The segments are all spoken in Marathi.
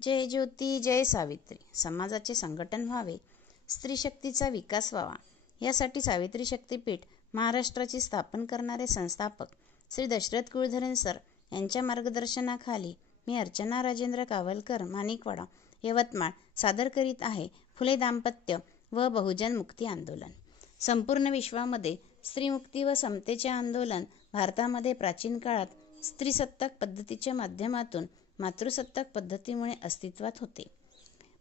जय ज्योती जय सावित्री. समाजाचे संघटन व्हावे, स्त्री शक्तीचा विकास व्हावा यासाठी सावित्री शक्तीपीठ महाराष्ट्राची स्थापन करणारे संस्थापक श्री दशरथ कुलधरण सर यांच्या मार्गदर्शनाखाली मी अर्चना राजेंद्र कावलकर, माणिकवाडा, यवतमाळ सादर करीत आहे फुले दाम्पत्य व बहुजन मुक्ती आंदोलन. संपूर्ण विश्वामध्ये स्त्रीमुक्ती व समतेचे आंदोलन भारतामध्ये प्राचीन काळात स्त्रीसत्ताक पद्धतीच्या माध्यमातून मातृसत्ताक पद्धतीमुळे अस्तित्वात होते.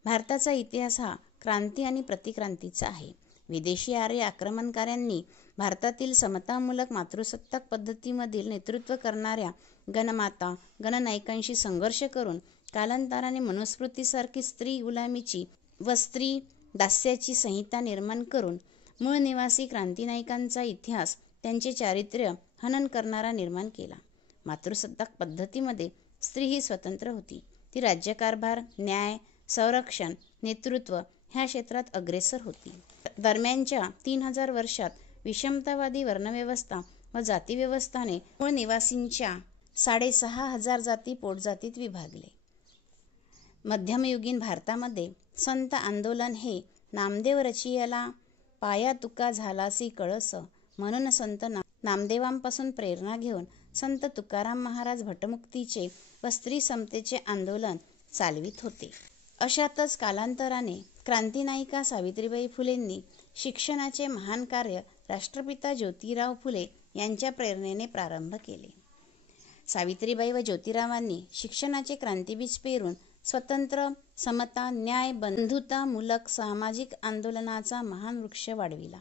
भारताचा इतिहास हा क्रांती आणि प्रतिक्रांतीचा आहे. विदेशी आर्य आक्रमणकाऱ्यांनी भारतातील समतामूलक मातृसत्ताक पद्धतीमधील नेतृत्व करणाऱ्या गणमाता, गणनायकांशी संघर्ष करून कालांतराने मनुस्मृतीसारखी स्त्री गुलामीची व स्त्री दास्याची संहिता निर्माण करून मूळ निवासी क्रांतिनायकांचा इतिहास, त्यांचे चारित्र्य हनन करणारा निर्माण केला. मातृसत्ताक पद्धतीमध्ये स्त्री ही स्वतंत्र होती. ती राज्यकारभार, न्याय, संरक्षण, नेतृत्व ह्या क्षेत्रात अग्रेसर होती. दरम्यानच्या 3000 वर्षात विषमतावादी वर्णव्यवस्था व जातीव्यवस्थाने मूळ निवासींच्या 6500 जाती पोटजातीत विभागले. मध्यमयुगीन भारतामध्ये संत आंदोलन हे नामदेव रचियला पाया तुका झालासी कळस म्हणून संत नामदेवांपासून प्रेरणा घेऊन संत तुकाराम महाराज भटमुक्तीचे व स्त्री समतेचे आंदोलन चालवित होते. अशातच कालांतराने क्रांतिनायिका सावित्रीबाई फुलेंनी शिक्षणाचे महान कार्य राष्ट्रपिता ज्योतिराव फुले यांच्या प्रेरणेने प्रारंभ केले. सावित्रीबाई व ज्योतिरावांनी शिक्षणाचे क्रांतिबीज पेरून स्वतंत्र, समता, न्याय, बंधुतामूलक सामाजिक आंदोलनाचा महान वृक्ष वाढविला.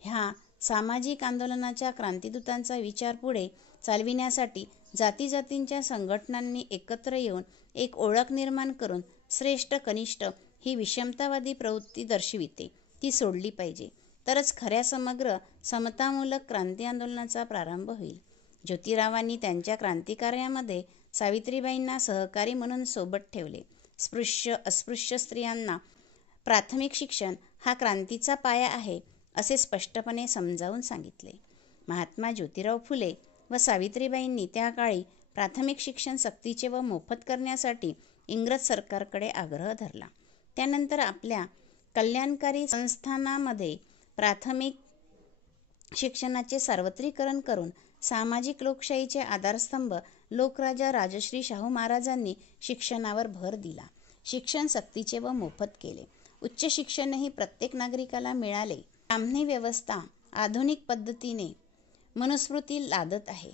ह्या सामाजिक आंदोलनाच्या क्रांतिदूतांचा विचार पुढे चालविण्यासाठी जातीजातींच्या संघटनांनी एकत्र येऊन एक ओळख निर्माण करून श्रेष्ठ कनिष्ठ ही विषमतावादी प्रवृत्ती दर्शविते ती सोडली पाहिजे, तरच खऱ्या समग्र समतामूलक क्रांती आंदोलनाचा प्रारंभ होईल. ज्योतिरावांनी त्यांच्या क्रांतिकार्यामध्ये सावित्रीबाईंना सहकारी म्हणून सोबत ठेवले. स्पृश्य अस्पृश्य स्त्रियांना प्राथमिक शिक्षण हा क्रांतीचा पाया आहे असे स्पष्टपणे समजावून सांगितले. महात्मा ज्योतिराव फुले व सावित्रीबाईंनी त्या काळी प्राथमिक शिक्षण सक्तीचे व मोफत करण्यासाठी इंग्रज सरकारकडे आग्रह धरला. त्यानंतर आपल्या कल्याणकारी संस्थानामध्ये प्राथमिक शिक्षणाचे सार्वत्रिकरण करून सामाजिक लोकशाहीचे आधारस्तंभ लोकराजा राजश्री शाहू महाराजांनी शिक्षणावर भर दिला. शिक्षण सक्तीचे व मोफत केले. उच्च शिक्षणही प्रत्येक नागरिकाला मिळाले. ब्राह्मणी व्यवस्था आधुनिक पद्धतीने मनुस्मृती लादत आहे.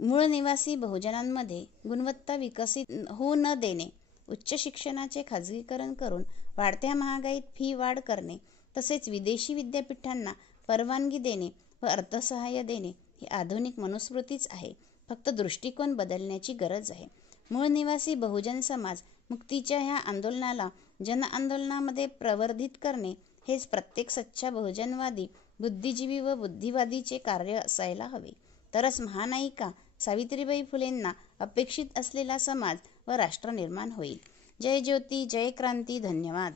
मूळ निवासी बहुजनांमध्ये गुणवत्ता विकसित होऊ न देणे, उच्च शिक्षणाचे खाजगीकरण करून वाढत्या महागाईत फी वाढ करणे, तसेच विदेशी विद्यापीठांना परवानगी देणे व अर्थसहाय्य देणे ही आधुनिक मनुस्मृतीच आहे. फक्त दृष्टिकोन बदलण्याची गरज आहे. मूळ निवासी बहुजन समाज मुक्तीच्या ह्या आंदोलनाला जन आंदोलनामध्ये प्रवर्धित करणे हेच प्रत्येक सच्चा बहुजनवादी, बुद्धिजीवी व बुद्धिवादीचे कार्य असायला हवे. तरच महानायिका सावित्रीबाई फुलेंना अपेक्षित असलेला समाज व राष्ट्र निर्माण होईल. जय ज्योती जय क्रांती. धन्यवाद.